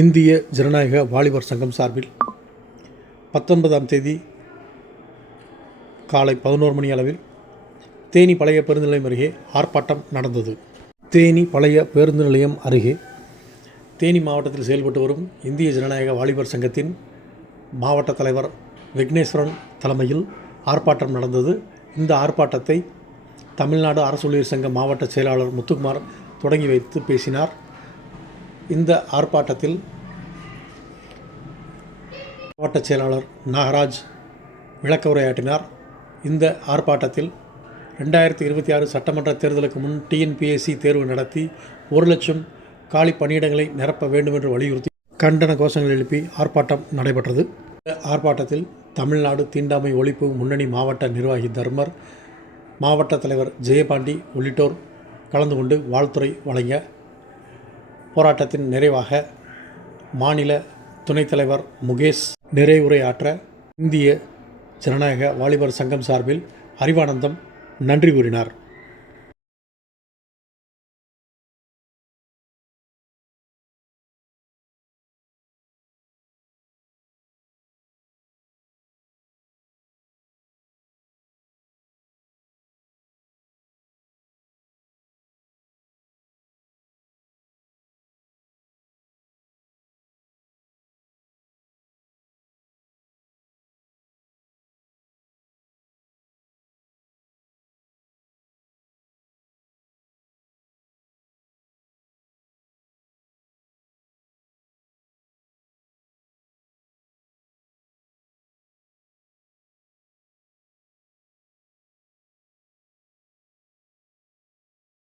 இந்திய ஜனநாயக வாலிபர் சங்கம் சார்பில் பத்தொன்பதாம் தேதி காலை பதினோரு மணி அளவில் தேனி பழைய பேருந்து நிலையம் அருகே ஆர்ப்பாட்டம் நடந்தது. தேனி பழைய பேருந்து நிலையம் அருகே தேனி மாவட்டத்தில் செயல்பட்டு வரும் இந்திய ஜனநாயக வாலிபர் சங்கத்தின் மாவட்ட தலைவர் விக்னேஸ்வரன் தலைமையில் ஆர்ப்பாட்டம் நடந்தது. இந்த ஆர்ப்பாட்டத்தை தமிழ்நாடு அரசு ஊழியர் சங்க மாவட்ட செயலாளர் முத்துக்குமார் தொடங்கி வைத்து பேசினார். இந்த ஆர்ப்பாட்டத்தில் மாவட்ட செயலாளர் நாகராஜ் விளக்க உரையாற்றினார். இந்த ஆர்ப்பாட்டத்தில் ரெண்டாயிரத்தி இருபத்தி ஆறு சட்டமன்ற தேர்தலுக்கு முன் டிஎன்பிஎஸ்சி தேர்வு நடத்தி ஒரு லட்சம் காலி பணியிடங்களை நிரப்ப வேண்டும் என்று வலியுறுத்தி கண்டன கோஷங்கள் எழுப்பி ஆர்ப்பாட்டம் நடைபெற்றது. இந்த ஆர்ப்பாட்டத்தில் தமிழ்நாடு தீண்டாமை ஒழிப்பு முன்னணி மாவட்ட நிர்வாகி தர்மர் மாவட்ட தலைவர் ஜெயபாண்டி உள்ளிட்டோர் கலந்து கொண்டு வாழ்த்துறை வழங்க போராட்டத்தின் நிறைவாக மாநில துணைத் தலைவர் முகேஷ் நிறைவுரையாற்ற இந்திய ஜனநாயக வாலிபர் சங்கம் சார்பில் அறிவானந்தம் நன்றி கூறினார்.